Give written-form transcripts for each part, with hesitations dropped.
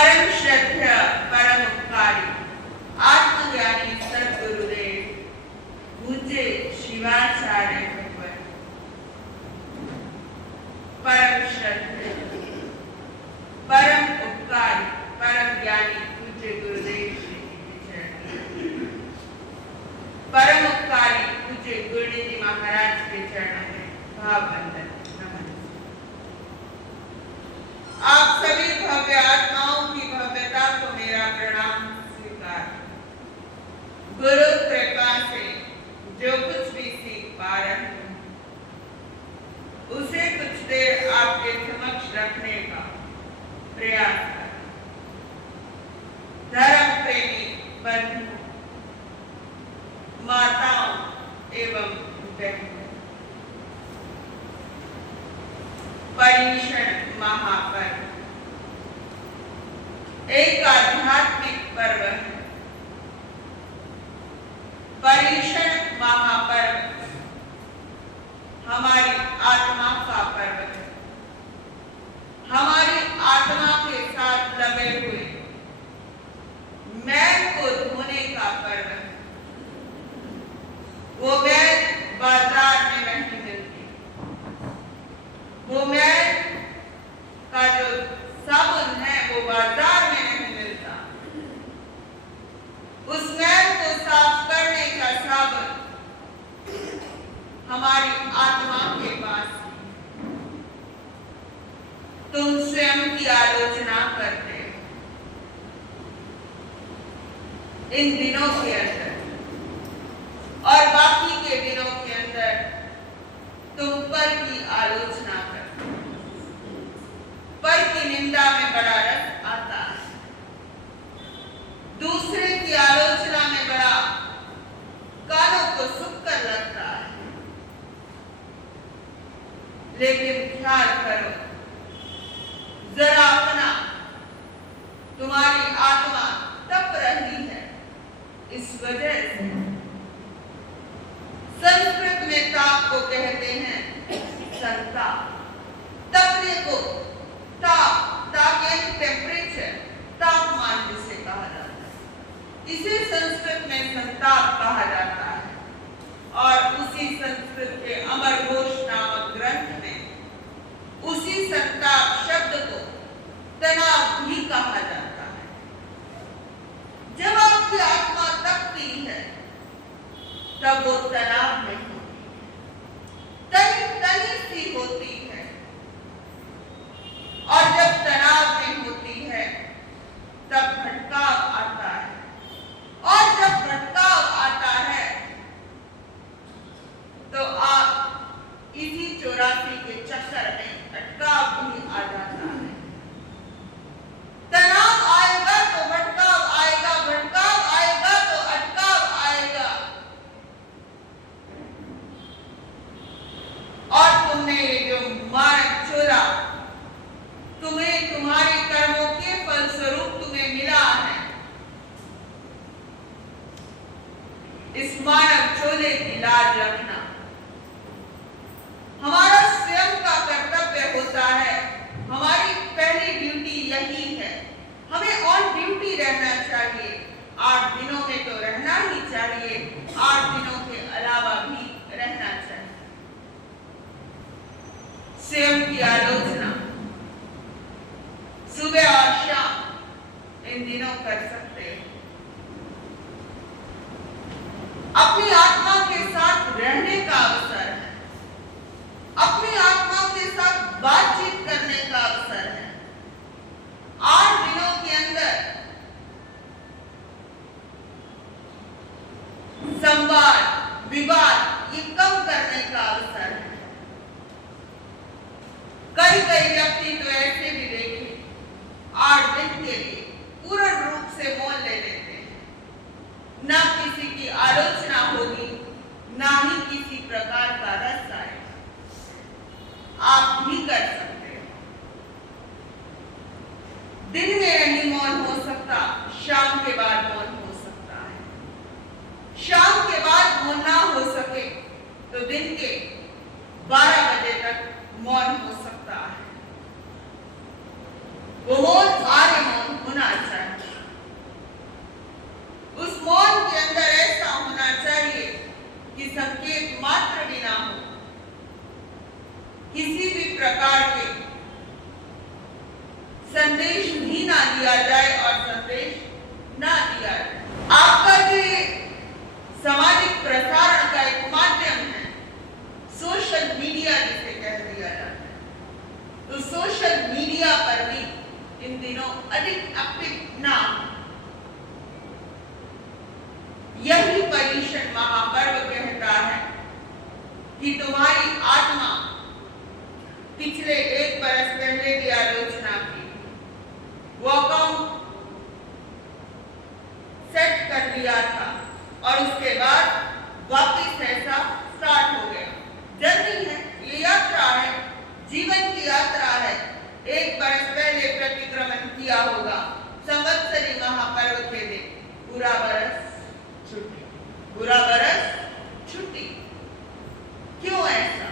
परम श्रद्धा परम उपकारी आत्मज्ञानी सद्गुरुदेव पूज्य शिवाचार्य भगवान। परम श्रद्धा परम उपकारी परम ज्ञानी पूज्य गुरुदेव श्री चरण, परम उपकारी पूज्य गुरुदेव जी महाराज के चरणों में भाववंदन नमन। आप सभी भव्य आत्माओं की भव्यता को मेरा प्रणाम स्वीकार। गुरु कृपा से जो कुछ भी सीख पा रहे हूं उसे कुछ देर आपके समक्ष रखने का प्रयास करें। धर्म प्रेमी बंधु, माताओं एवं बहनों, पर्युषण महापर्व एक आध्यात्मिक पर्व है। पर्युषण महापर्व हमारी आत्मा का पर्व है। हमारी आत्मा के साथ लगे हुए मैल को धोने का पर्व है। वो मैल बाजार में नहीं मिलती। वो मैल का जो साबुन है वो बाजार में नहीं मिलता। उस मैल को साफ करने का साबुन हमारी आत्मा के पास है। तुम स्वयं की आलोचना करते इन दिनों के अंदर और बाकी के दिनों के अंदर तुम पर की आलोचना करते। पर की निंदा में बड़ा रस आता है। दूसरे की आलोचना में बड़ा कानों को सुख कर लगता है। लेकिन ख्याल करो, जरा अपना, तुम्हारी आत्मा तप रही है इस वजह से। संस्कृत में ताप को कहते हैं संताप। तपने को ताप, ताप यानी टेम्परेचर, तापमान जिसे कहा जाता है, इसे संस्कृत में संताप कहा जाता है। और उसी संस्कृत के अमरघोष नामक ग्रंथ में उसी संताप शब्द को तनाव भी कहा जाता है। जब आपकी आत्मा तपती है तब वो तनाव में होती है, तनी तनी सी होती है। और जब तनाव में होती है तब भटकाव आता है। और जब भटकाव आता है तो आप इसी 84 के चक्कर में अटकाव भी आ जाता है। तनाव आएगा तो भटकाव आएगा, भटकाव आएगा तो अटकाव आएगा। और तुमने ये जो मार्ग चुरा, तुम्हें तुम्हारे कर्मों के फलस्वरूप तुम्हें मिला है, इस मानव चोले की लाज रखना हमारा स्वयं का कर्तव्य होता है। हमारी पहली ड्यूटी यही है। हमें ऑन ड्यूटी रहना चाहिए। 8 दिनों में तो रहना ही चाहिए, 8 दिनों के अलावा भी रहना चाहिए। स्वयं की आलोचना सुबह और शाम इन दिनों कर सकते हैं। अपनी आत्मा के साथ रहने का अवसर है। अपनी आत्मा के साथ बातचीत करने का अवसर है। 8 दिनों के अंदर संवाद, विवाद ये कम करने का अवसर है। कई व्यक्ति तो ऐसे भी देखे 8 दिन के लिए पूर्ण रूप से मौन ले लेते हैं। ना किसी की आलोचना होगी, ना ही किसी प्रकार का रस आएगा। आप भी कर सकते हैं। दिन में नहीं मौन हो सकता, शाम के बाद मौन हो सकता है। शाम के बाद मौन ना हो सके तो दिन के 12 बजे तक मौन हो सकता है। वो मौन आर्य मौन होना सामाजिक प्रसारण का एक माध्यम है, सोशल मीडिया जिसे कह दिया जाता है। तो सोशल मीडिया पर भी इन दिनों अधिक एक्टिव ना हो। यही पर्युषण महापर्व कहता है कि तुम्हारी आत्मा पिछले 1 बरस पहले की आलोचना की, वो अकाउंट सेट कर दिया था और उसके बाद वापिस ऐसा स्टार्ट हो गया। जर्नी है, ये यात्रा है, जीवन की यात्रा है। 1 बरस पहले प्रतिक्रमण किया होगा, संवत्सरी महापर्व के दिन पूरा बरस छुट्टी, पूरा बरस छुट्टी। क्यों ऐसा?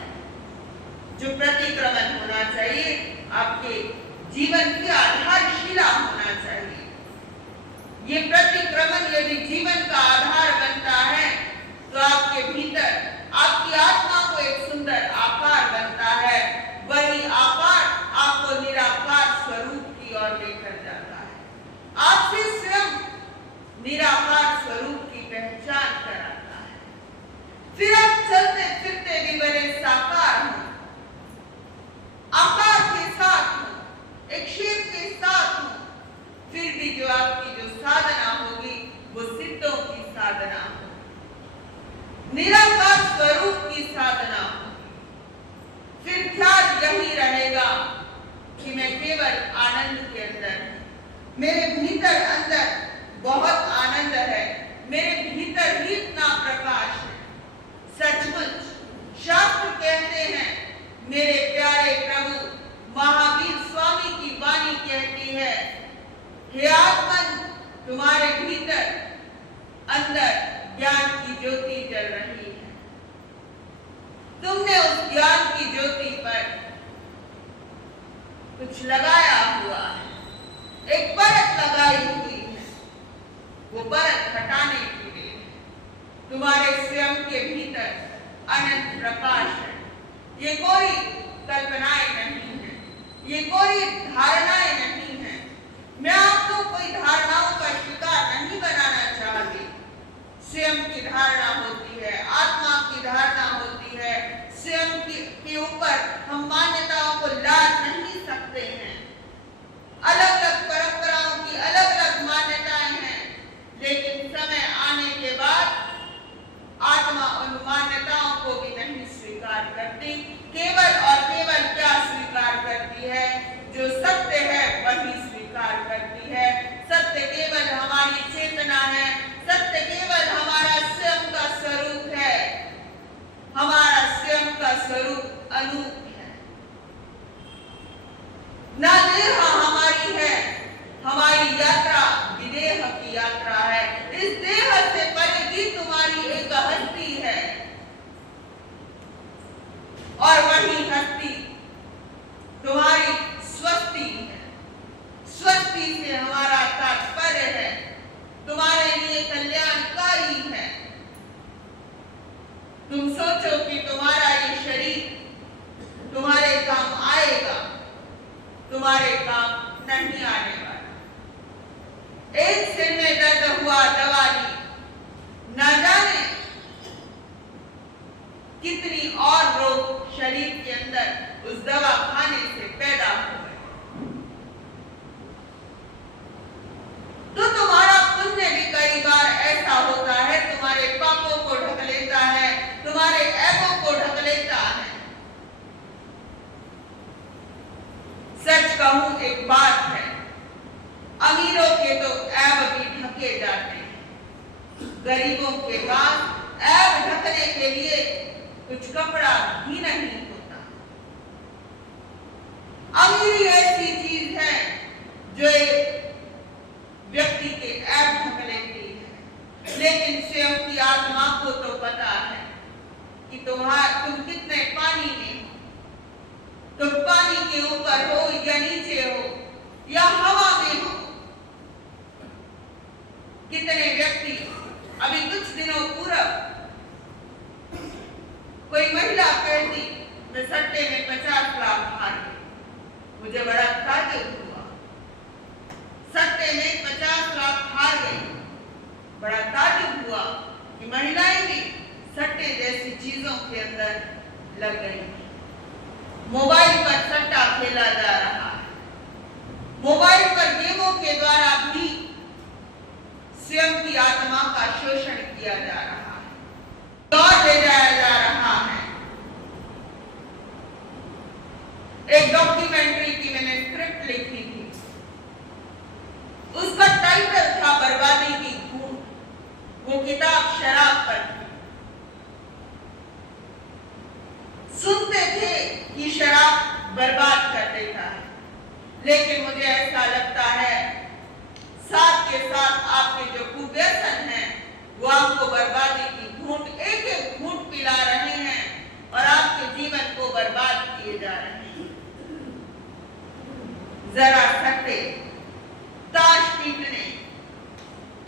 जो प्रतिक्रमण होना चाहिए आपके जीवन की आधारशिला होना चाहिए। ये प्रतिक्रमण यदि जीवन का आधार बनता है तो आपके भीतर आपकी आत्मा को एक सुंदर आकार बनता है। वही आकार आपको निराकार स्वरूप की ओर लेकर जाता है, आपसे स्वयं निराकार स्वरूप की पहचान कराता है। फिर आप चलते फिरते भी बड़े साकार हो, आकार के साथ हो, एक शेप के साथ हो। फिर भी जो आपकी जो साधना होगी वो सिद्धों की साधना होगी, निराकार स्वरूप की साधना होगी। फिर ख्याल यही रहेगा कि मैं केवल आनंद के अंदर हूं, मेरे भीतर अंदर बहुत आनंद है, मेरे भीतर ही इतना प्रकाश है। सचमुच शास्त्र कहते हैं, मेरे प्यारे प्रभु महावीर स्वामी की वाणी कहती है, हे आत्मन, तुम्हारे भीतर अंदर ज्ञान की ज्योति जल रही है। तुमने उस ज्ञान की ज्योति पर कुछ लगाया हुआ है, एक परत लगाई हुई है। वो परत हटाने के लिए तुम्हारे स्वयं के भीतर अनंत प्रकाश है। ये कोई कल्पनाएं नहीं है, ये कोई धारणाएं नहीं है। मैं आपको कोई धारणाओं का शिकार नहीं बनाना चाहती। स्वयं की धारणा होती है, आत्मा की धारणा होती है। स्वयं के ऊपर हम मान्यताओं को लाद नहीं सकते हैं। अलग अलग परंपराओं की अलग अलग मान्यताएं हैं, लेकिन समय आने के बाद आत्मा उन मान्यताओं को भी नहीं स्वीकार करती। केवल और केवल क्या स्वीकार करती है? जो सत्य है वही स्वीकार करती है। सत्य केवल हमारी चेतना है, सत्य केवल हमारा स्वयं का स्वरूप है। हमारा स्वयं का स्वरूप अनूप है। ना देह हमारी है, हमारी यात्रा विदेह की यात्रा है। इस देह से परे भी तुम्हारी एक हस्ती है और वही हस्ती तुम्हारी स्वस्ति है। स्वस्ति से हमारा तात्पर्य है तुम्हारे लिए कल्याणकारी है। तुम सोचो कि तुम्हारा ये शरीर तुम्हारे काम आएगा, तुम्हारे काम नहीं आने वाला। एक सिर में दर्द हुआ, दवा ली, न जाने कितनी और रोग शरीर के अंदर उस दवा खाने से पैदा हो गए। तो तुम्हारा पुण्य भी कई बार ऐसा होता है, तुम्हारे पापों को ढक लेता है, तुम्हारे ऐबों को ढक लेता है। सच कहूं एक बात है, अमीरों के तो ऐब भी ढके जाते हैं, गरीबों के पास ऐब ढकने के लिए कुछ कपड़ा भी नहीं होता। अमीरी ऐसी चीज है जो एक व्यक्ति के ऐब ढक लेती है, लेकिन स्वयं की आत्मा को तो पता है कि तुम कितने पानी में हो, तुम पानी के ऊपर हो या नीचे हो या हवा में हो। कितने व्यक्ति अभी कुछ दिनों पूर्व कोई महिला कहती, मैं सट्टे में 50 लाख हार गई। मुझे बड़ा ताज्जुब हुआ, सट्टे में 50 लाख हार गई। बड़ा ताज्जुब हुआ कि महिला खेला जा रहा है। मोबाइल पर गेमों के द्वारा भी स्वयं की आत्मा का शोषण किया जा रहा है, दौड़ ले जाया जा रहा है। एक डॉक्यूमेंट्री की मैंने स्क्रिप्ट लिखी थी, उसका टाइटल था बर्बादी की घूंट। वो किताब शराब पर थी। सुनते थे कि शराब बर्बाद कर देता है, लेकिन मुझे ऐसा लगता है साथ के साथ आपके जो कुव्यसन हैं वो आपको बर्बादी की घूंट एक एक घूंट पिला रहे हैं और आपके जीवन को बर्बाद किए जा रहे हैं। जरा सट्टे, ताश पीटने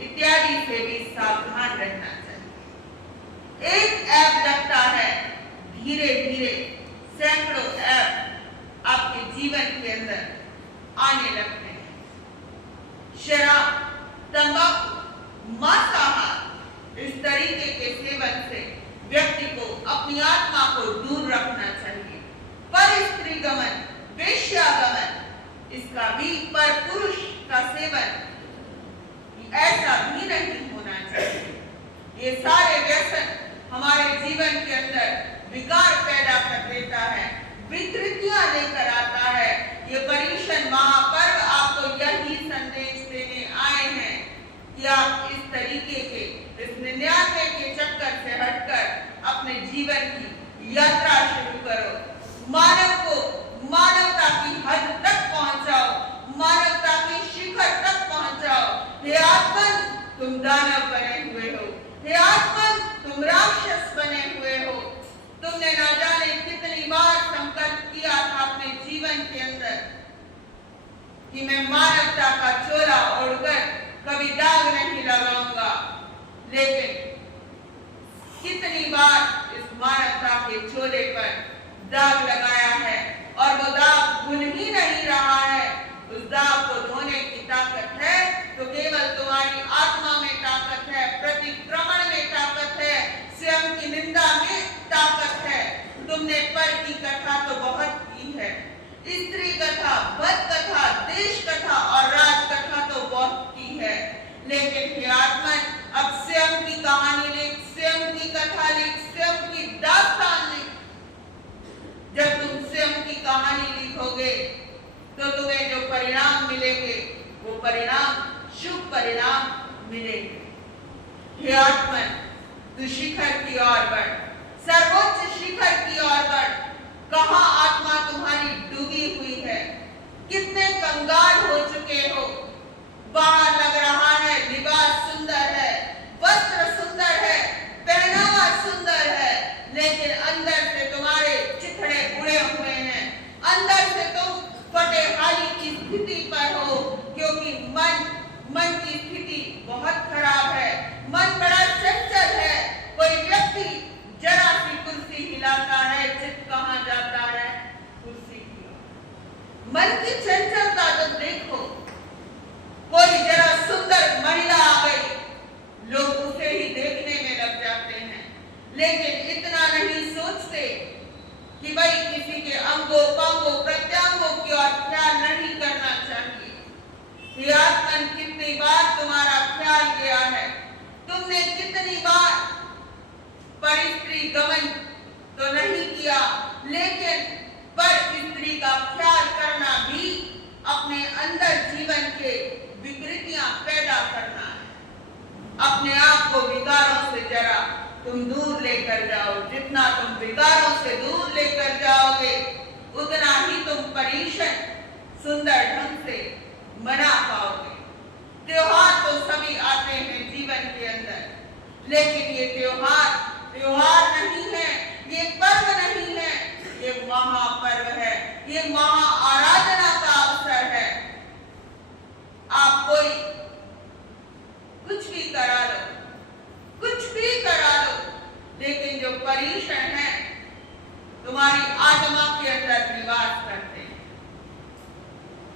इत्यादि से भी सावधान रहना चाहिए। एक ऐप लगता है, धीरे धीरे सैकड़ों ऐप आपके जीवन के अंदर आने लगते हैं। शराब, तंबाकू, मांसाहार इस तरीके के सेवन से व्यक्ति को अपनी आत्मा को दूर रखना चाहिए। पर स्त्री गमन, वेश्यागमन, इसका भी पर पुरुष का सेवन ऐसा भी नहीं होना चाहिए। ये सारे व्यसन हमारे जीवन के अंदर विकार पैदा कर देता है, विकृतियां लेकर आता है। ये पर्युषण महापर्व आपको यही संदेश देने आए हैं कि आप इस तरीके के इस 99 के चक्कर से हटकर अपने जीवन की यात्रा शुरू करो। मानव को मानवता की हद तक पहुंचाओ, मानवता के शिखर तक पहुंचाओ। हे आत्मन, तुम दानव बने हुए हो। हे आत्मन, तुम राक्षस बने हुए हो। तुमने ना जाने कितनी बार संकल्प किया था अपने जीवन के अंदर कि मैं मानवता का चोला ओढ़कर कभी दाग नहीं लगाऊंगा, लेकिन कितनी बार इस मानवता के चोले पर दाग लगाया है और वो दाग भूल ही नहीं रहा है। उस दाग को धोने की ताकत है तो केवल तुम्हारी आत्मा में ताकत है, प्रतिक्रमण में ताकत है, स्वयं की निंदा में ताकत है। तुमने पर की कथा तो बहुत की है, स्त्री कथा, भक्त कथा, देश कथा और राज कथा तो बहुत की है, लेकिन हे आत्मन, अब स्वयं की कहानी लिख, स्वयं की कथा लिख, स्वयं की दास्तान लिख। जब तुम स्वयं की कहानी लिखोगे तो तुम्हें जो परिणाम मिलेंगे वो परिणाम शुभ परिणाम मिलेंगे। हे आत्मन, तू शिखर की ओर बढ़, सर्वोच्च शिखर की ओर बढ़। कहां आत्मा तुम्हारी डूबी हुई है, कितने कंगाल हो चुके हो। बाहर लग रहा है लिबास सुंदर है, वस्त्र सुंदर है, पहनावा सुंदर है, लेकिन अंदर से तुम्हारे चिथड़े उड़े हुए हैं। अंदर से तुम फटे हाली की स्थिति पर हो, क्योंकि मन की स्थिति बहुत खराब है। मन बड़ा चंचल है। कोई व्यक्ति जरा सी कुर्सी हिलाता है, चित्त कहां जाता है? कुर्सी की ओर। मन की चंचलता तो देखो। कोई जरा सुंदर महिला आ गई, लोग उसे ही देखने में लग जाते हैं, लेकिन इतना नहीं सोचते कि भाई किसी के अंगों पंगों प्रत्यांगों की ओर ख्याल नहीं करना चाहिए। ये आत्मन, कितनी बार तुम्हारा ख्याल गया है, तुमने कितनी बार पर स्त्री गमन तो नहीं किया, लेकिन पर स्त्री का ख्याल करना भी अपने अंदर जीवन के विकृतियां पैदा करना है। अपने आप को विकारों से जरा तुम दूर लेकर जाओ। जितना तुम विकारों से दूर लेकर जाओगे उतना ही तुम पर्युषण सुंदर ढंग से मना पाओगे। त्योहार तो सभी आते हैं जीवन के अंदर, लेकिन ये त्योहार नहीं है, ये पर्व नहीं है, ये महापर्व है, ये महा आराधना का अवसर है। आप कोई कुछ भी करा लो, कुछ भी करा लो, लेकिन जो पर्युषण है तुम्हारी आत्मा के अंदर निवास करते हैं।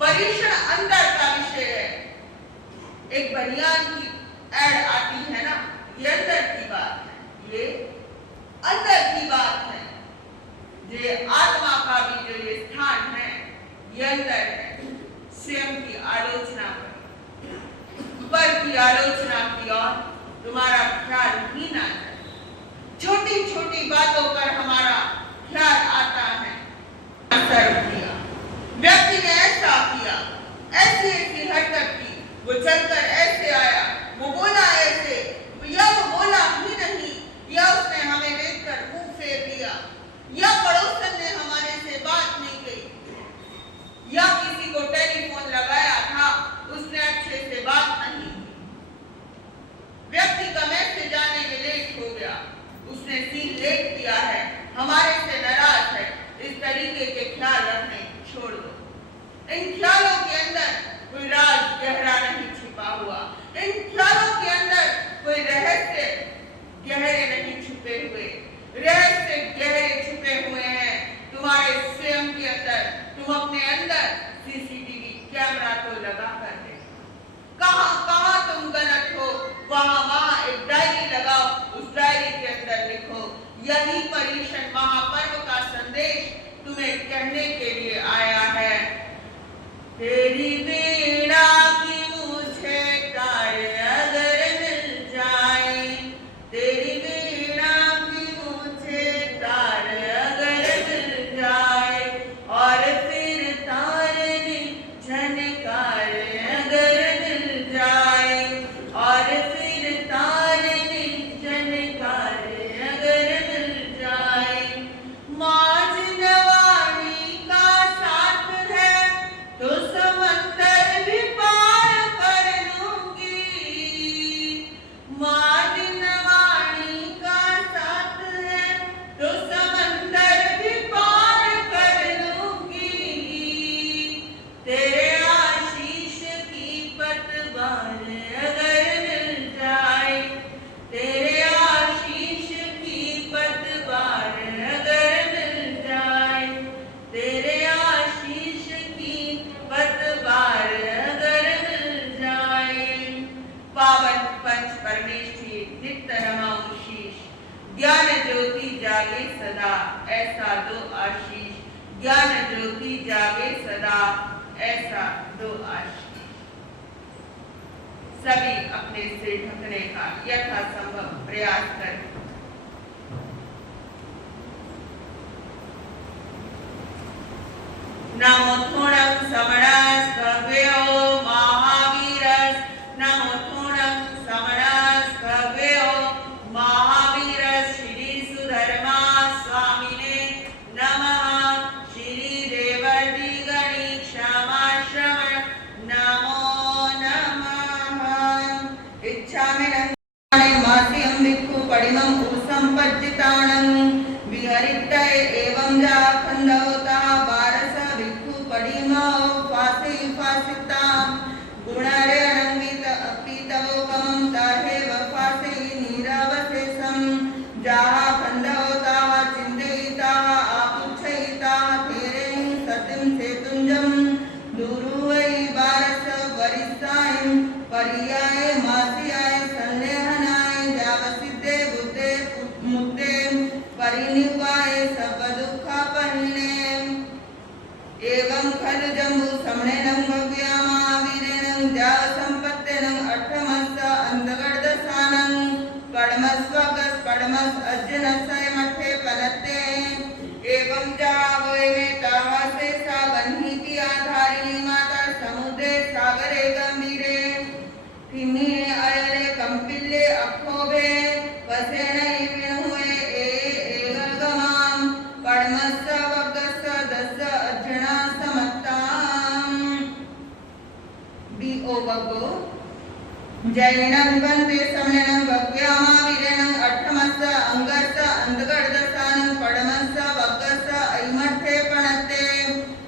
पर्युषण अंदर का विषय है। एक बनियान की ऐड आती है ना, ये अंदर की बात है, ये अंदर की बात है। ये आत्मा का भी जो ये स्थान है ये अंतर है। स्वयं की आलोचना करो, पर की आलोचना की और तुम्हारा ख्याल ही ना जाए। छोटी छोटी बातों पर हमारा ख्याल आता है। असर किया, व्यक्ति ने ऐसा किया, ऐसी ऐसी हरकत की, वो चलकर ऐसे आया, वो बोला ऐसे, या वो बोला ही नहीं, या उसने हमें देखकर मुंह फेर लिया, या पड़ोसन ने हमारे से बात नहीं की, या किसी को टेलीफोन लगाया था, उसने अच्छे से बात नहीं की, व्यक्ति का मैसेज आने में लेट हो गया, उसने सीन लेट किया है, हमारे से नाराज है। इस तरीके के ख्याल रखने छोड़ दो। इन ख्यालों के अंदर कोई राज गहरा नहीं छिपा हुआ, इन ख्यालों के अंदर कोई रहस्य गहरे नहीं छुपे हुए। रहस्य गहरे छुपे हुए हैं तुम्हारे स्वयं के अंदर। तुम अपने अंदर सीसीटीवी कैमरा तो लगा कर दे, कहां कहां तुम गलत हो, वहां एक डायरी लगाओ, उस डायरी के अंदर लिखो, यही पर्युषण महापर्व का संदेश तुम्हें कहने के लिए आया है। तेरी वीणा की मुझे तार अगर मिल जाए, तेरी वीणा की मुझे तार अगर मिल जाए, और फिर तार झनकार अगर मिल जाए, और फिर तार झनकार अगर मिल जाए। माज नवाणी का साथ है तो समंदर भी पार कर लूंगी, माज नवाणी का साथ है तो समंदर भी पार कर लूंगी, तेरे आशीष की पतवार अगर मिल जाए, तेरे आशीष की पतवार अगर मिल जाए, तेरे आशीष की पतवार अगर मिल जाए। पावन पंच परमेष्ठी नित्य रमाऊं शीश, ज्ञान ज्योति जागे सदा ऐसा दो आशीष, ज्ञान ज्योति जागे सदा ऐसा दो आशीष। सभी अपने सिर ढकने का यथासंभव प्रयास करें। नमो थोड़ं समणस भगवयो महावीरस, नमो थोड़ं समणस भगवयो महावीरस। श्री सुधर्मा स्वामिने नमः। श्री रेवती गणी क्षमा श्रवण नमो नमः। इच्छामि मास्यं भिक्खु पडिमं उपसंपज्जितानं विहरित्य एवं जा खंडवता बारस भिक्खु पडिमो फासे फासितां गुणरेणंवित अपीतवोकमं ताहेव फासे नीरावशेषं जाहा खंडवता चिंतयिता आपुच्छयिता तेरें सतिं सेतुंजं दुरुवै बारस वरिष्ठायं पर्याय मासियाय संलेहनाय जावसिद्धे बुद्धे मुक्ते परिनिर्वाय सर्वदुःखापन्ने। एवं खलु जम्बू समणेनं भव्यामावीरेणं जावसंपत्तेनं अट्ठमस्स अंधगर्दसानं पडमस्वगस पडमस अज्जनसय मठ्ठे पलत्ते। एवं जावै में ताहासे सा गन्हीति आधारिणी माता समुद्रे सागरे गंभीरे तिमिरे अयले कंपिल्ले अक्षोभे वसेन विणुए एगगमां पडमस्स वगस्स दस्स अज्जना समत्तां। बी ओ वगो जैनं वंदे समणेनं भव्यामावीरेणं अट्ठमस्स अंगस्स अंधगर्दसानं पडमस्स वगस्स ऐमठ्ठे पणत्ते।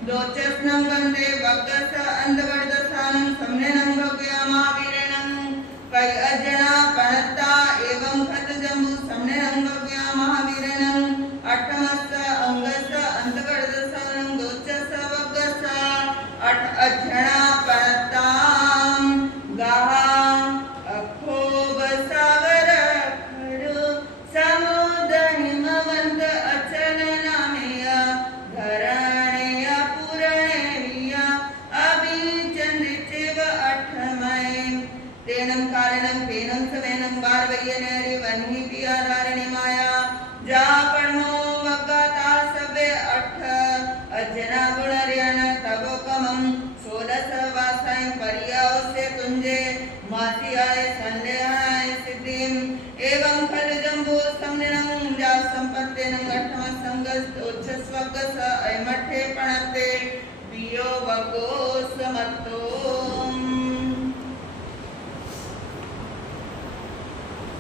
दोचस्नं वंदे वगस्स अंधगर्दसानं समणेनं भव्यामावीरेणं कई अज्जना पणत्ता। एवं खत जम्बू समणेनं भव्यामावीरेणं अट्ठमस्स अंगस्स अंधगर्दसानं दोचस्स वगस्स अज्जना पणत्तां गाहा अखोब सागर खड़ मासियाय संदेहाय सिद्धिम एवं खल जम्बो समनिनं जा संपत्तेनं अठम संगस उच्छस्वगस ऐमठे पणते वियो वगो समत्तो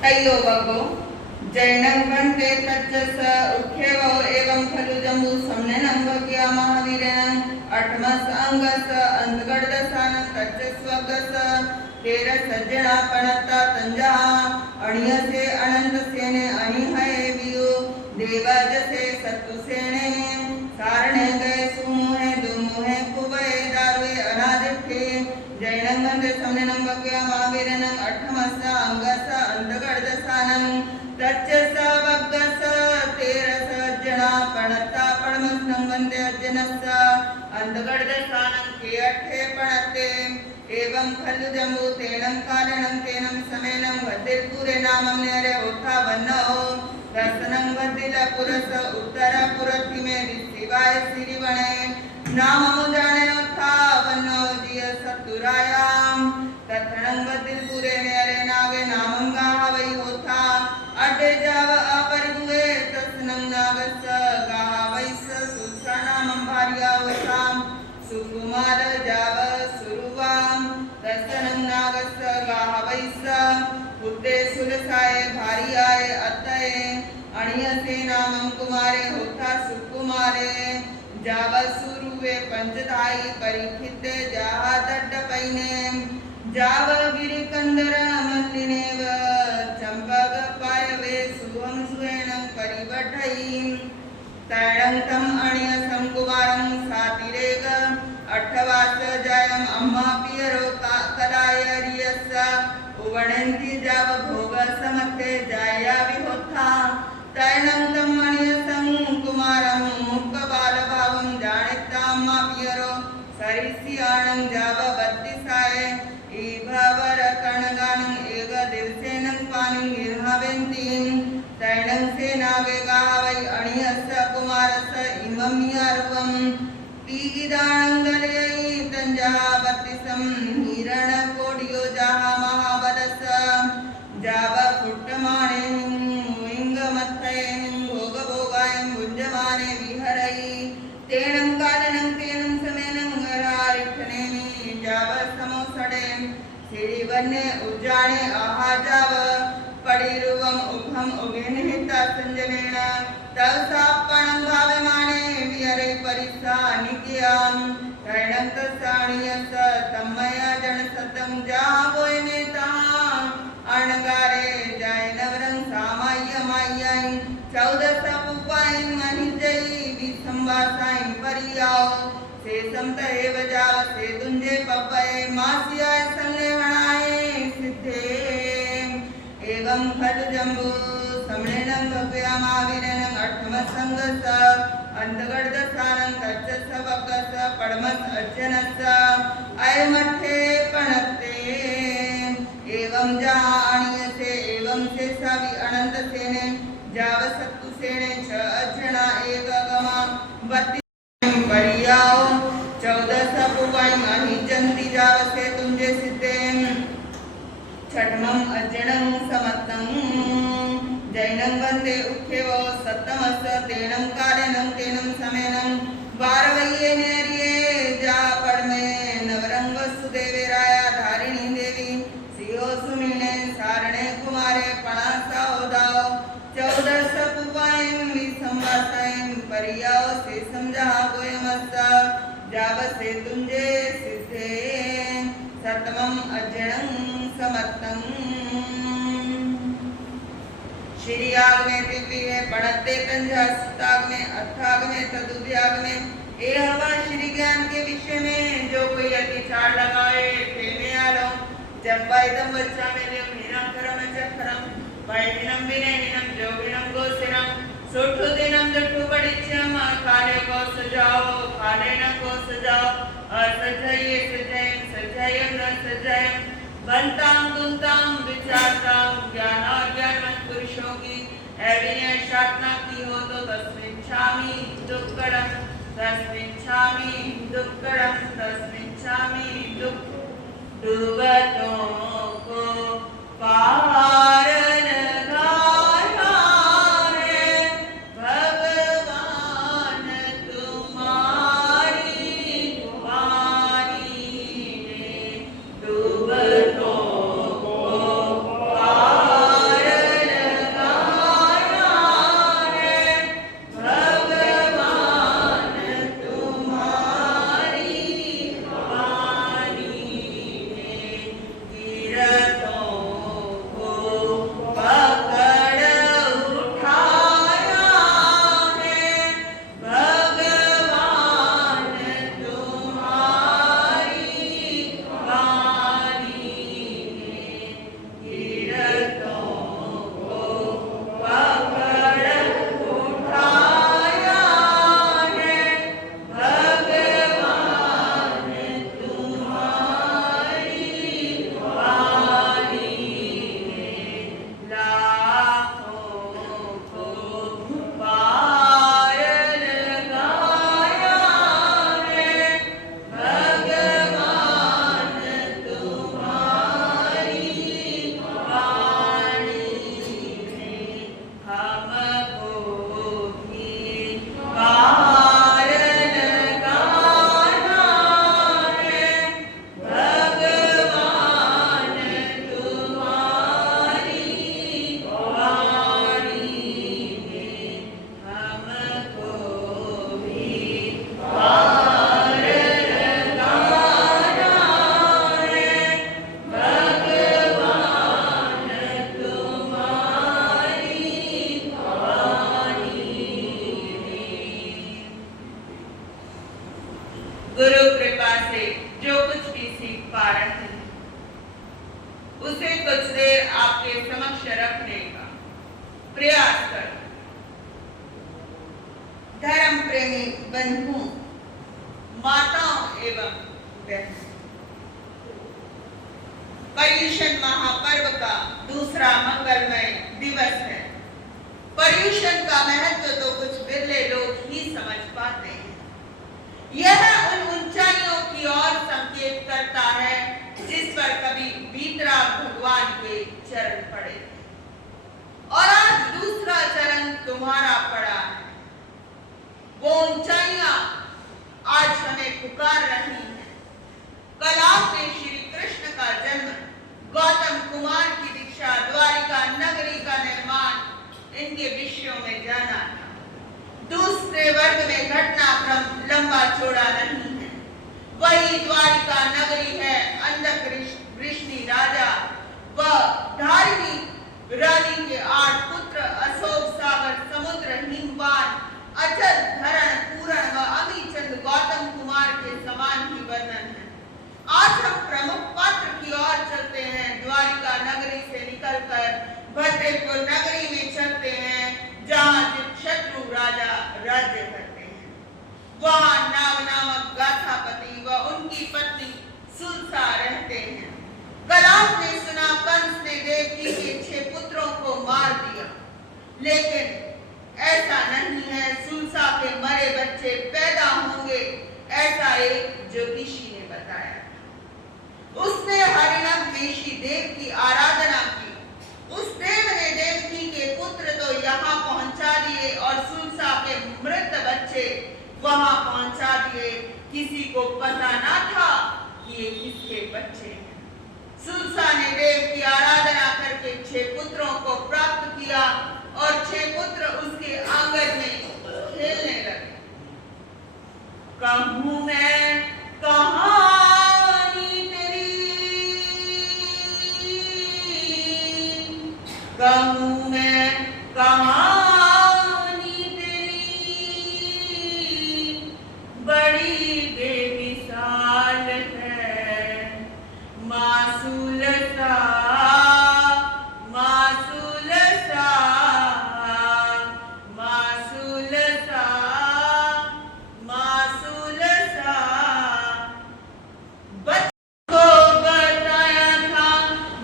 तयो वगो जैनं वन्ते तच्चस उख्यवो एवं खलु जम्बु समनेनं वग्या महावीरेनं अठमस अंगस अंधगड़दसानं तच्चस्वगस तेर सज्जना पणता तंजा अणियसे अनंत सेने अनिहय वियो देवाजसे सत्तु सेने सारणे गए सुमोहे दुमोहे कुवए दारुए अनादिठे जैनं वन्ते समनेनं वग्या महावीरेनं अठमस अंगस अंधगड़दसानं तच्चस वग्गस तेर सज्जना पणता पणमस्नं वन्ते अज्जनस अंधगड़दसानं के अठे पणते एवं खलु जम्बु तेनं कालेनं तेनं समेनं वद्दिलपुरे नामं नेरे होता वन्नो दर्शनं वद्दिल पुरस उत्तर पुरति में दिशिवाय सिरिवणे नामं जाने होता वन्नो जिय सतुरायाम तथनं वद्दिलपुरे नेरे नागे नामं गावै होता अड्डे जाव अपरिगुए तस्नं नागस गावै सुसा नामं भार्या होताम सुकुमार जाव सुरुवाम दर्शनं नागस गावैस पुत्ते सुलसाय भार्याय अतये अणियसे नामं कुमारे होता सुकुमारे जाव सुरुवे पंचदाई परीक्षिते जाहा दड्डपैने जाव गिरिकंदर मल्लिनेव चंपक पायवे सुवं सुवेणं परिवठैं तैणं तम अणियसं कुमारं सातिरेग अठवास जायम अम्मा पियरो कलायरियस उवणन्ति जाव भोग समते जाया विहोता तैणं तम अणियसं कुमारं मुक्कबाल भावं जानिता अम्मा पियरो सरिसियाणं जाव बत्तिसाय ईभवर कणगानं एग दिवसेनं पानिं निर्हावेन्तिं तैणं सेनावे गावै अणियस कुमारस इमं यार्वं पीगिदाणंगलयै तंजावतिसं हिरण कोडियो जाहा महाबलस जाव फुट्टमाणे मुइंगमत्थयं भोगभोगायं भुञ्जमाने विहरै तेनं कालनं तेनं समेनं हरारिठनेनि जाव समोसडे सिरिवन्ने उज्जाणे आहा जाव पडिरुवं उभं उगेनहिता संजनेन तवसापणं भावमाने विहरै परिसा निक्यां तैणं तस्साणियस तम्मया जनसतं जावोय मेता अणगारे जैनवरं सामाय्य माय्यां चौदसपुपायं अनिजै विसंवासायं परियाओ शेषं तएव जाव से दुंजे पपये मास्याय संलेवणाय सिद्धे एवं खलु जम्बु समनेनं भव्या महावीरेनं अठमसंगस अंधगड़दसानं तच्चस वक्कस पडमस अज्जनस अयमठे पणते एवं जाणीयसे एवं शेषावि अनंत सेने जाव सत्तु सेने छ अज्जना एक गमा बत्ती परियाओ 14 पुवायं अहिजन्ति जाव से तुंजे सिद्धें छठमं अज्जनं समत्तं जैनं वन्दे उख्यवो सप्तमस तेनं कालेनं तेनं समेनं वारवय्ये नेर्ये जा पड़मे नवरंग वसुदेवेराया धारिणी देवी सियो सुमिने सारणे कुमारे पणासा ओदाओ 14 पुवायं विसंवासायं परियाओ से समझा गोयमस्सा जाव से तुंजे सिद्धे सप्तमं अज्जनं समत्तं श्रीयाग में दिव्य है पढ़ते तंजा सुताग में अर्थाग में तदुद्याग में ए हवा श्री ज्ञान के विषय में जो कोई अतिचार लगाए प्रेमे आलो जब वाइदम बच्चा में लियो हिनम करम चक्रम वाइदिनम विनयिनम जोगिनम गोसिनम सुठु दिनम जट्टु बड़िच्यम खाने को सजाओ खाने न को सजाओ असजये सजयं सजयं न सजयं बनतां गुंतां विचारतां ज्ञानाज्ञानवंत पुरुषों की अभिनय साधना की हो तो तस्मिन् छामि दुक्कडं तस्मिन् छामि दुक्कडं तस्मिन् छामि दुक् डूबतो को पा रहे हैं, उसे कुछ देर आपके समक्ष रखने का प्रयास करें। धर्म प्रेमी बंधु, माताओं एवं बहनों, पर्युषण महापर्व का दूसरा मंगलमय दिवस है। पर्युषण का महत्व तो कुछ बिरले लोग ही समझ पाते हैं। यह उन ऊंचाइयों की ओर संकेत करता है जिस पर कभी वीतराग भगवान के चरण पड़े, और आज दूसरा चरण तुम्हारा पड़ा है। वो ऊंचाइयां आज हमें पुकार रही हैं। कल आपने श्री कृष्ण का जन्म, गौतम कुमार की दीक्षा, द्वारिका नगरी का निर्माण, इनके विषयों में जाना था। दूसरे वर्ग में घटनाक्रम लंबा चौड़ा नहीं है। वही द्वारिका नगरी है। अंधक वृष्णि राजा व धारिणी रानी के 8 पुत्र, अशोक सागर, समुद्र, हिमवान, अचल, धरण, पूरण व अमीचंद गौतम कुमार के समान ही वर्णन है। आज हम प्रमुख पात्र की ओर चलते हैं। द्वारिका नगरी से निकलकर भद्रपुर नगरी में चलते हैं, जहाँ शत्रु राजा राज्य करते हैं। वहाँ नाग नामक गाथापति व उनकी पत्नी सुलसा रहते हैं। कल आपने सुना कंस ने देवकी के 6 पुत्रों को मार दिया, लेकिन ऐसा नहीं है। सुलसा के मरे बच्चे पैदा होंगे, ऐसा एक ज्योतिषी ने बताया। उसने हरिणक वेशी देव की आराधना की। उस देव ने देवकी के पुत्र तो यहाँ पहुंचा दिए और सुलसा के मृत बच्चे वहां पहुंचा दिए। किसी को पता ना था कि ये किसके बच्चे हैं। सुलसा ने देव की आराधना करके 6 पुत्रों को प्राप्त किया और 6 पुत्र उसके आंगन में खेलने लगे। कहूं मैं कहानी तेरी, कहूं मैं कहानी तेरी, बड़ी बेमिसाल है। मासूल सा, मासूल सा, मासूल सा, मासूल सा। बच्चों को बताया था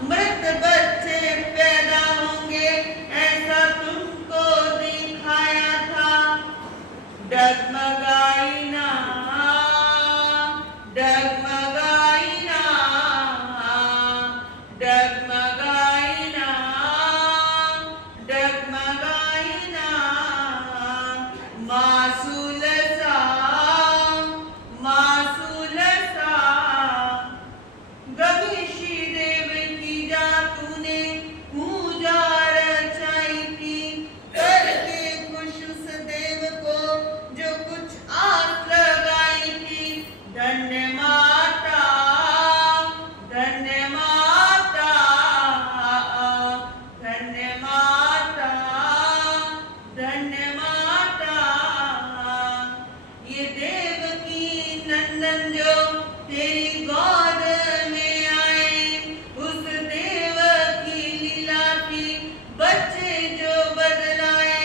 मृत बच्चे पैदा होंगे, ऐसा तुमको दिखाया था। डगमगाई ना, डगमगाई ना, डगमगाई ना, डगमगाई ना। मासूल सा, मासूल सा। गगेशी देव की जा तूने पूजा रचाई थी, करके खुश उस देव को जो कुछ आस लगाई थी। धन्य माता, धन्य माता, धन्य माता, धन्य माता। ये देव की नंदन जो तेरी गोद में आए, उस देव की लीला थी बच्चे जो बदलाए।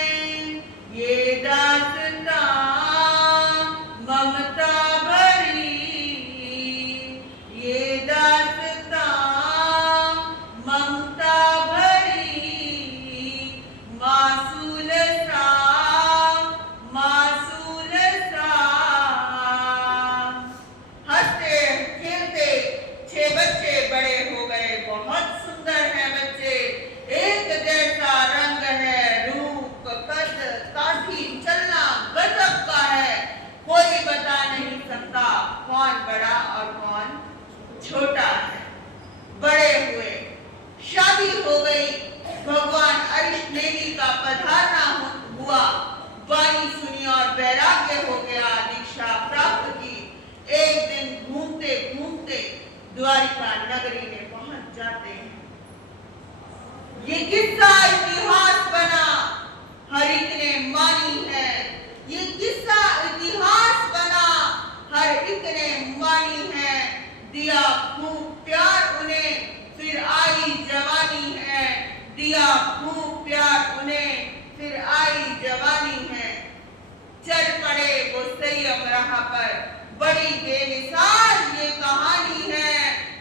ये दास्तां ममता भरी, ये दास्तां ममता भरी। मासूल सा, मासूल सा। हंसते खेलते 6 बच्चे बड़े हो गए। बहुत सुंदर हैं बच्चे, एक जैसा रंग है, रूप, कद, काठी, चलना गजब का है। कोई बता नहीं सकता कौन बड़ा और कौन छोटा है। बड़े हुए, शादी हो गई, भगवान अरिष्टनेमी का पधारना हुआ, वाणी सुनी और वैराग्य हो गया, दीक्षा प्राप्त की। एक दिन घूमते घूमते द्वारिका नगरी में पहुंच जाते हैं। ये किस्सा इतिहास बना, हर एक ने मानी है। ये किस्सा इतिहास बना, हर एक ने मानी है। दिया फूंक को संयम रहा पर। बड़ी बेमिसाल ये कहानी है,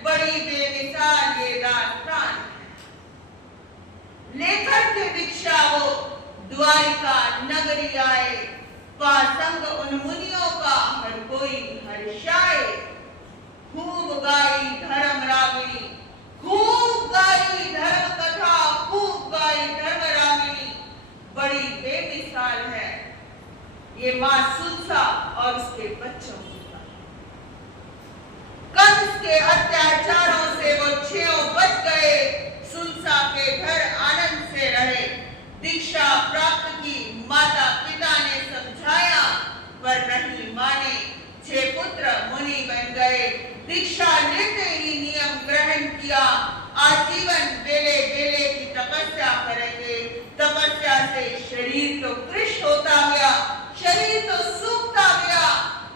बड़ी बेमिसाल ये दास्तान है। लेखक की दीक्षा वो द्वारिका नगरी आए, पासंग उन मुनियों का हर कोई हर्षाए। खूब गाई धर्म रागिणी, खूब गाई धर्म कथा, खूब गाई धर्म रागिणी। बड़ी बेमिसाल है ये मां सुनसा और उसके बच्चों की कथा। कंस के अत्याचारों से वो छेओ बच गए, सुनसा के घर आनंद से रहे। दीक्षा प्राप्त की माता पिता ने समझाया पर नहीं माने, 6 पुत्र मुनि बन गए। दीक्षा लेते ही नियम ग्रहण किया, आजीवन बेले बेले की तपस्या करेंगे। तपस्या से शरीर तो कृश होता गया, शरीर तो सूखता गया,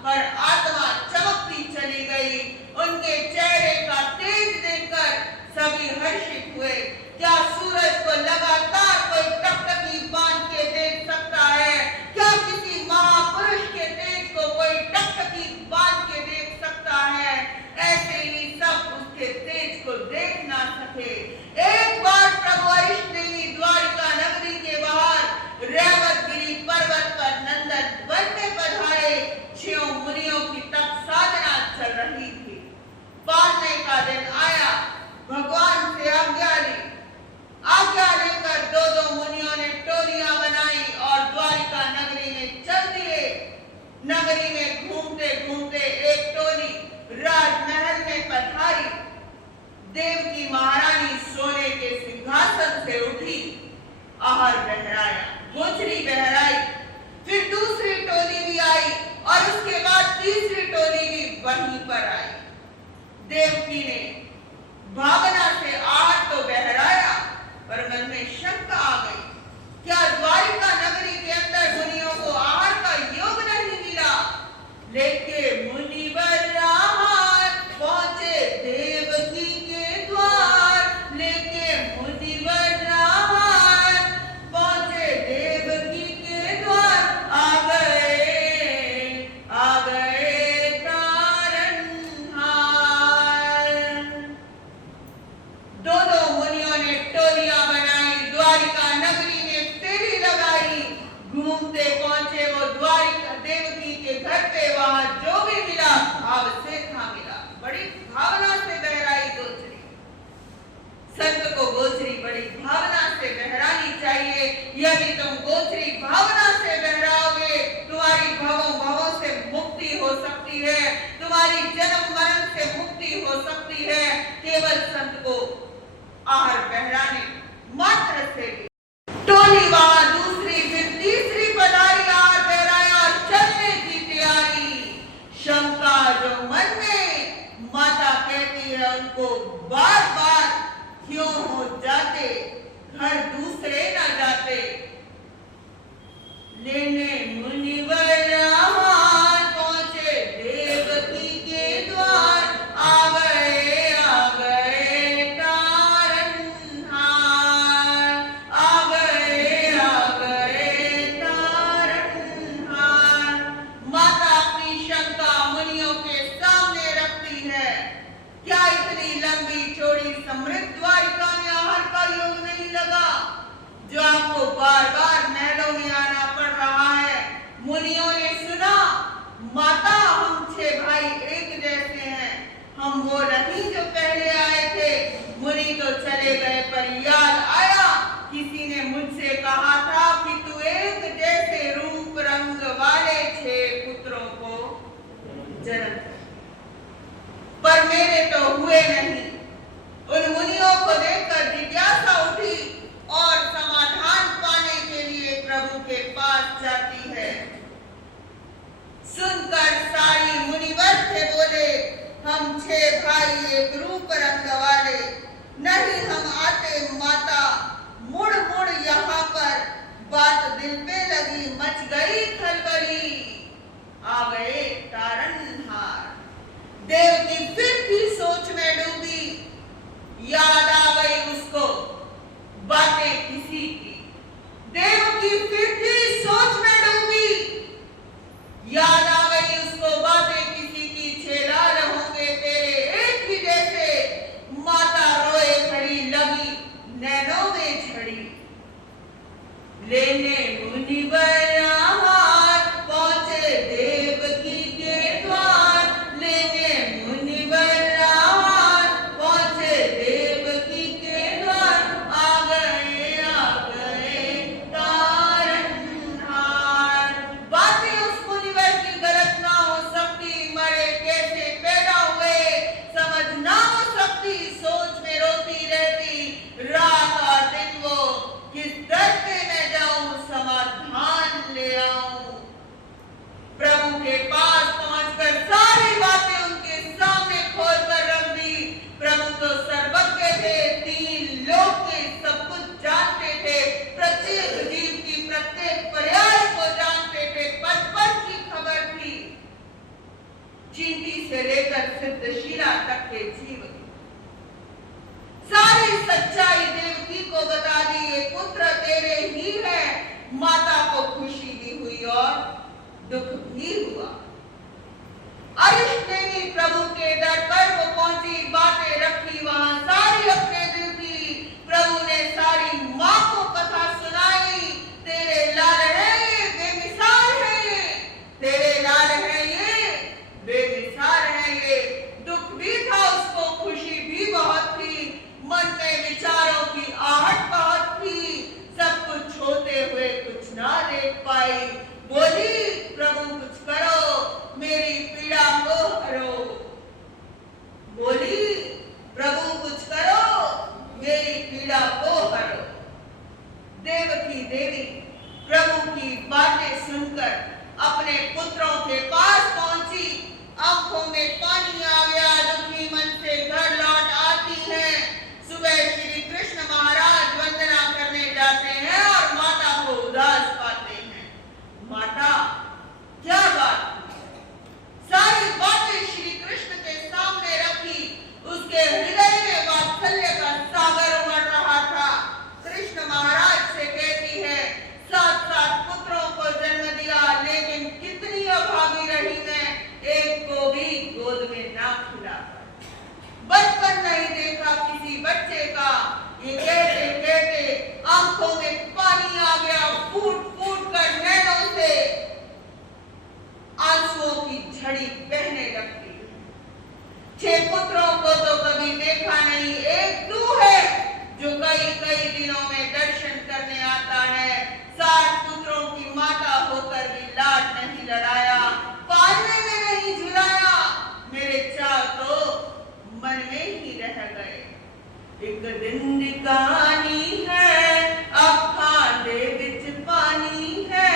पर आत्मा चमकती चली गई। उनके चेहरे का तेज देखकर सभी हर्षित हुए। क्या सूरज को लगातार कोई टकटकी बांध के देख सकता है? क्या किसी महापुरुष के तेज को कोई टकटकी बांध के देख सकता है? ऐसे ही सब उसके तेज को देख ना सके। एक बार प्रभु अरिष्टनेमि द्वारिका नगरी के बाहर रेवतगिरी पर्वत पर नंदन वन में पधारे। 6 मुनियों की तप साधना चल रही थी। पालने का दिन आया, भगवान से आज्ञा लेकर 2-2 मुनियों ने टोलियां बनाई और द्वारिका नगरी में चल दिए। नगरी में घूमते घूमते एक टोली राजमहल में पधारी। देवकी महारानी सोने के सिंहासन से उठी, आहार बहराया, गोचरी बहराई। फिर दूसरी टोली भी आई और उसके बाद तीसरी टोली भी वहीं पर आई। देवकी ने भावना से आहार तो बहराया, पर मन में शंका आ गई, क्या द्वारिका नगरी के अंदर मुनियों को आहार का योग नहीं मिला? लेके मुनिवर आहार पहुंचे देवकी के द्वार। लेके मुनिवर आहार पहुंचे देवकी के द्वार। आ गए तारनहार। 2-2 मुनियों ने टोलियां बनाई, द्वारिका नगरी में फेरी लगाई। घूमते पहुंचे वो द्वारिका देवकी के घर पे। वहां जो भी मिला भाव से था मिला। बड़ी भावना से बहराई गोचरी। संत को गोचरी बड़ी भावना से बहरानी चाहिए। यदि तुम गोचरी भावना से बहराओगे, तुम्हारी भवों से मुक्ति हो सकती है, तुम्हारी जन्म मरण से मुक्ति हो सकती है। केवल संत को आहार बहराने मात्र से भी। टोली वहां दूसरी फिर तीसरी पधारी, आहार बहराया और चलने की तैयारी। शंका जो मन में, माता कहती है उनको बार बार क्यों हो जाते, घर दूसरे न जाते। लेने मुनिवर आहार पहुंचे देवकी के द्वार। आ गए तारनहार। आ गए तारनहार। माता अपनी शंका मुनियों के सामने रखती है। क्या इतनी लंबी चौड़ी समृद्ध द्वारिका में आहार का योग नहीं लगा, जो आपको बार बार महलों में आना पड़ रहा है? मुनियों ने सुना, माता हम 6 भाई एक जैसे हैं, हम वो नहीं जो पहले आए थे। मुनि तो चले गए, पर याद आया किसी ने मुझसे कहा था कि तू एक जैसे रूप रंग वाले 6 पुत्रों को जन्म, पर मेरे तो हुए नहीं। उन मुनियों को देखकर जिज्ञासा उठी और समाधान पाने के लिए प्रभु के पास जाती है। सुनकर सारी मुनिवर थे बोले, हम 6 भाई एक रूप रंग वाले नहीं हम आते माता। मुड़ मुड़ यहाँ पर बात दिल पे लगी, मच गई खलबली। आ गए तारनहार। देवकी फिर की सोच में डूबी। याद आ गई उसको बातें किसी की। देवकी फिर की सोच में डूबी। याद लेने मुनिवर आहार, पहुंचे देवकी के द्वार। लेने मुनिवर आहार, पहुंचे देवकी के द्वार। आ गए तारनहार। बातें उस मुनिवर की गलत ना हो सकती, मरे कैसे पैदा हुए समझ ना हो सकती, सोच में रोती रहती रात और दिन वो, किस दर पे मैं जाऊं समाधान ले आऊं। प्रभु के पास पहुंचकर सारी बातें उनके सामने खोल कर रख दी। प्रभु तो सर्वज्ञ थे, तीन लोक के सब कुछ जानते थे, प्रत्येक जीव की प्रत्येक पर्याय को जानते थे, पल पल की खबर थी, चींटी से लेकर सिद्धशिला तक के जीव की सारी सच्चाई देवकी को बता दी। ये पुत्र तेरे ही है। माता को खुशी भी हुई और दुख भी हुआ। अरिष्ट ने भी प्रभु के दर पर वो पहुंची, बातें रखी वहां सारी अपने दिल की। प्रभु ने सारी माँ को कथा सुनाई। तेरे लाल है ये, बेमिसाल है ये, तेरे लाल है ये, बेमिसाल है ये। दुख भी था उसको, खुशी भी बहुत थी, मन में विचारों की आहट बहुत थी। सब कुछ होते हुए कुछ ना देख पाई। बोली, प्रभु कुछ करो, मेरी पीड़ा को हरो। बोली, प्रभु कुछ करो, मेरी पीड़ा को हरो। देवकी देवी प्रभु की बातें सुनकर अपने पुत्रों के पास पहुंची। आंखों में पानी आ गया, दुखी मन से घर लौट आती है। सुबह श्री कृष्ण महाराज वंदना करने जाते हैं और माता को उदास पाते हैं। माता, क्या बात? सारी बातें श्री कृष्ण के सामने रखी। उसके हृदय में वात्सल्य का सागर उमड़ रहा था। कृष्ण महाराज से कहती है, 7 पुत्रों को जन्म दिया, लेकिन कितनी अभागी रही मैं, एक को भी गोद में ना खिला। बचपन नहीं देखा किसी बच्चे का। ये कहते कहते आंखों में पानी आ गया, फूट फूट कर नैनों से आंसुओं की झड़ी बहने लगती। 6 पुत्रों को तो कभी देखा नहीं, एक तू है जो कई कई दिनों में दर्शन करने आता है। 7 पुत्रों की माता होकर भी लाड नहीं लड़ाया, पालने में नहीं झुलाया। मेरे चाव तो मन में ही रह गए। एक दिन दी कहानी है, अखां दे विच पानी है।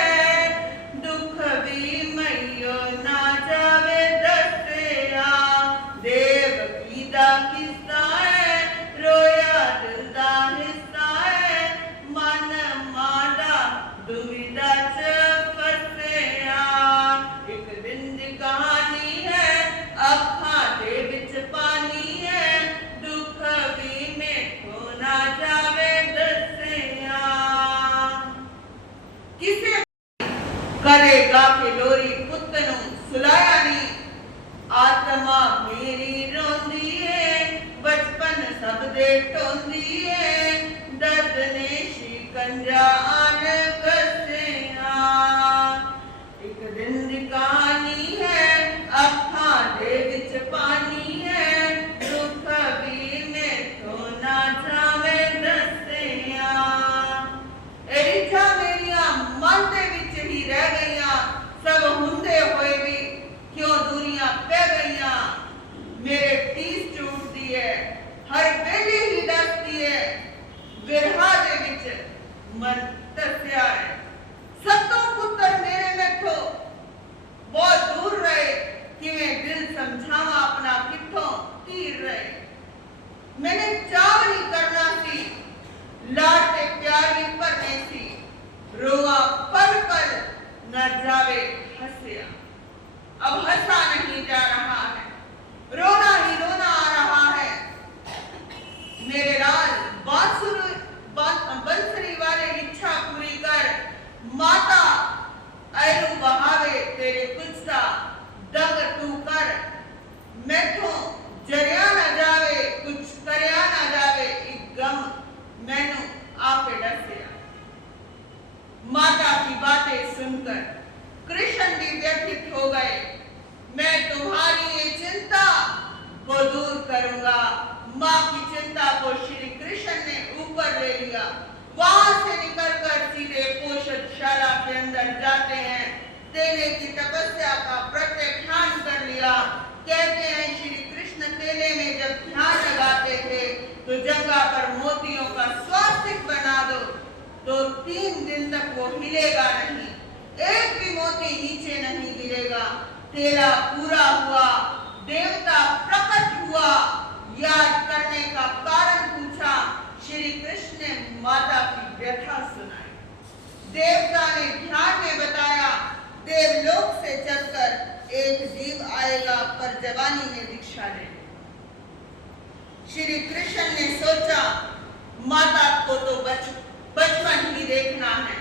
दुख भी मैयो ना जावे दसिया, देवकी दा किस्सा है, रोया दिल दा हिस्सा है। मन मादा दुविधा च फसिया। एक दिन दी कहानी है, अखां दे विच पानी है। दुख भी मेथों ना जावे दसिया। किसे करेगा के लोरी पुत्त नूं सुलाया नहीं। आत्मा मेरी रोंदी है, बचपन सब दे टोंदी है। दर्द ने शिकंजा आन कसिया। एक दिन दी कहानी है, अखां दे विच पानी है। दुख भी मेथों ना जावे दसिया। एरिजा मेरिया मन दे विच ही रह गईयां, सब हुंदे होए भी क्यों दूरियां पै गईयां। मेरे टीस टूटदी है, हर वेले ही दसदी है। विरहा दे विच मन तस्या है। सत्तों पुत्र मेरे मैथों बहुत दूर रहे, कि मैं दिल समझावा अपना किथों तीर रहे। मैंने चाव नहीं करना सी, लाड ते प्यार भी भरने सी। रोआ पल पल न जावे हंसिया। अब हंसा नहीं जा रहा है, रोना ही रोना आ रहा है। मेरे लाल बांसुरी वाले इच्छा माँ की चिंता को श्री कृष्ण ने ऊपर ले लिया। वहां से निकलकर सीधे पोषदशाला के अंदर जाते हैं। तेले की तपस्या का प्रत्यक्ष ध्यान कर लिया। कहते हैं श्री कृष्ण तेले में जब ध्यान लगाते थे तो जगह पर मोतियों का स्वास्तिक बना दो तो 3 दिन तक वो हिलेगा नहीं, एक भी मोती नीचे नहीं गिरेगा। तेला पूरा हुआ, देवता प्रकट हुआ, याद करने का कारण पूछा। श्री कृष्ण ने माता की व्यथा सुनाई। देवता ने ध्यान में बताया देवलोक से चलकर एक जीव आएगा पर जवानी में दीक्षा ले। श्री कृष्ण ने सोचा माता को तो बचपन ही देखना है।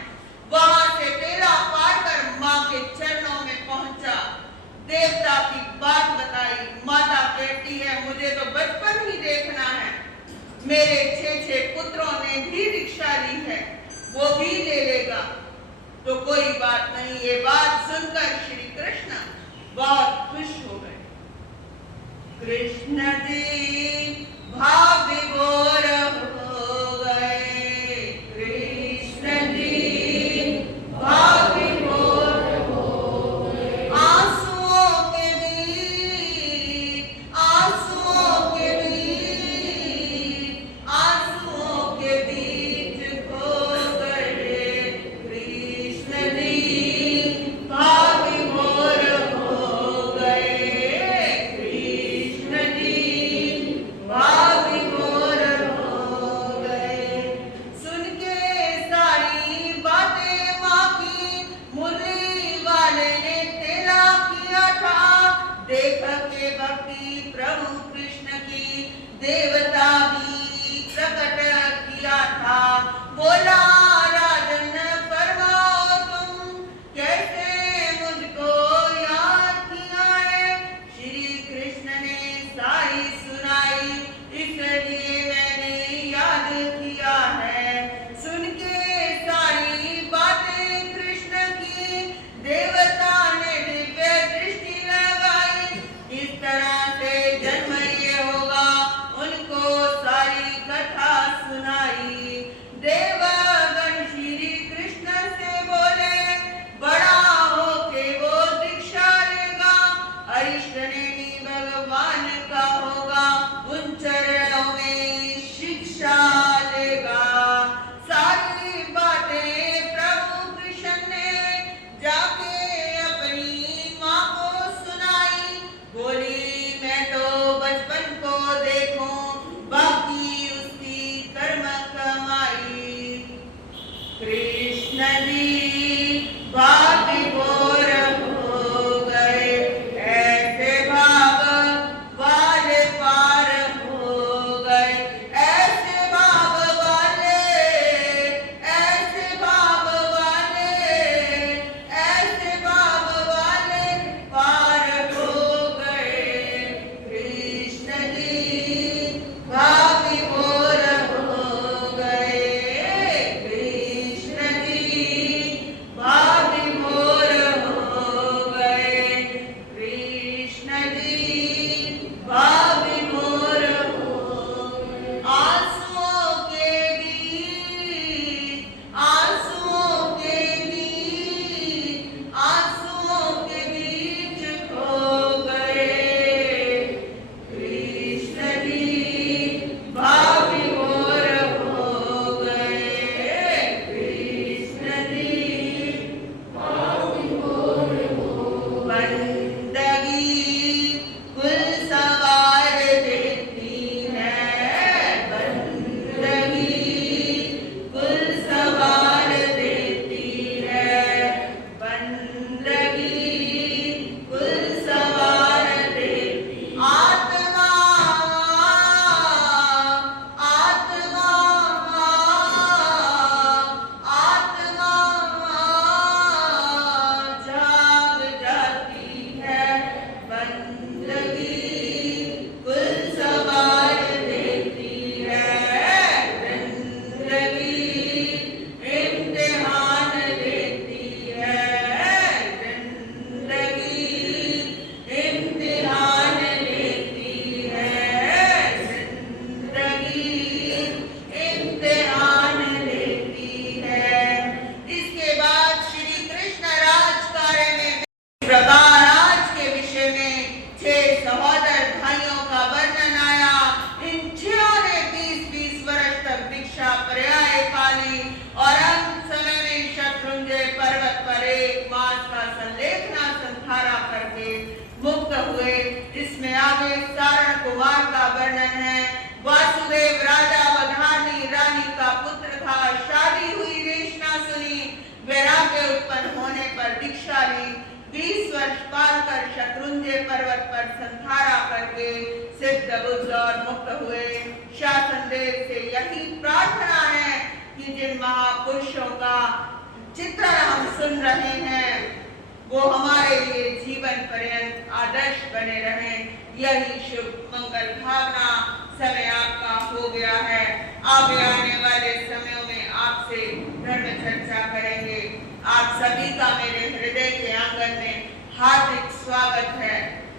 वहां से तेला पार कर माँ के चरणों में पहुंचा। देवता की बात बताई। माता कहती है मुझे तो बचपन ही देखना है। मेरे 6 पुत्रों ने भी दीक्षा ली है, वो भी ले लेगा तो कोई बात नहीं। ये बात सुनकर श्री कृष्ण बहुत खुश हो गए। कृष्ण जी भाव विभोर हो गए। कृष्ण जी भाव विभोर हो गए। आंसुओं के बीच, आंसुओं के बीच, आंसुओं के बीच खो गए। कृष्ण जी भाव विभोर हो गए। कृष्ण जी वर्ष पाल कर शत्रुंजय पर्वत पर संहारा करके सिद्ध बुद्ध और मुक्त हुए। शासन देव से यही प्रार्थना है कि जिन महापुरुषों का चित्रण हम सुन रहे हैं वो हमारे लिए जीवन पर्यंत आदर्श बने रहें। यही शुभ मंगल भावना समय आपका हो गया है। आगे आने वाले समयों में आपसे धर्म चर्चा करेंगे। आप सभी का मेरे हृदय के आंगन में हार्दिक स्वागत है।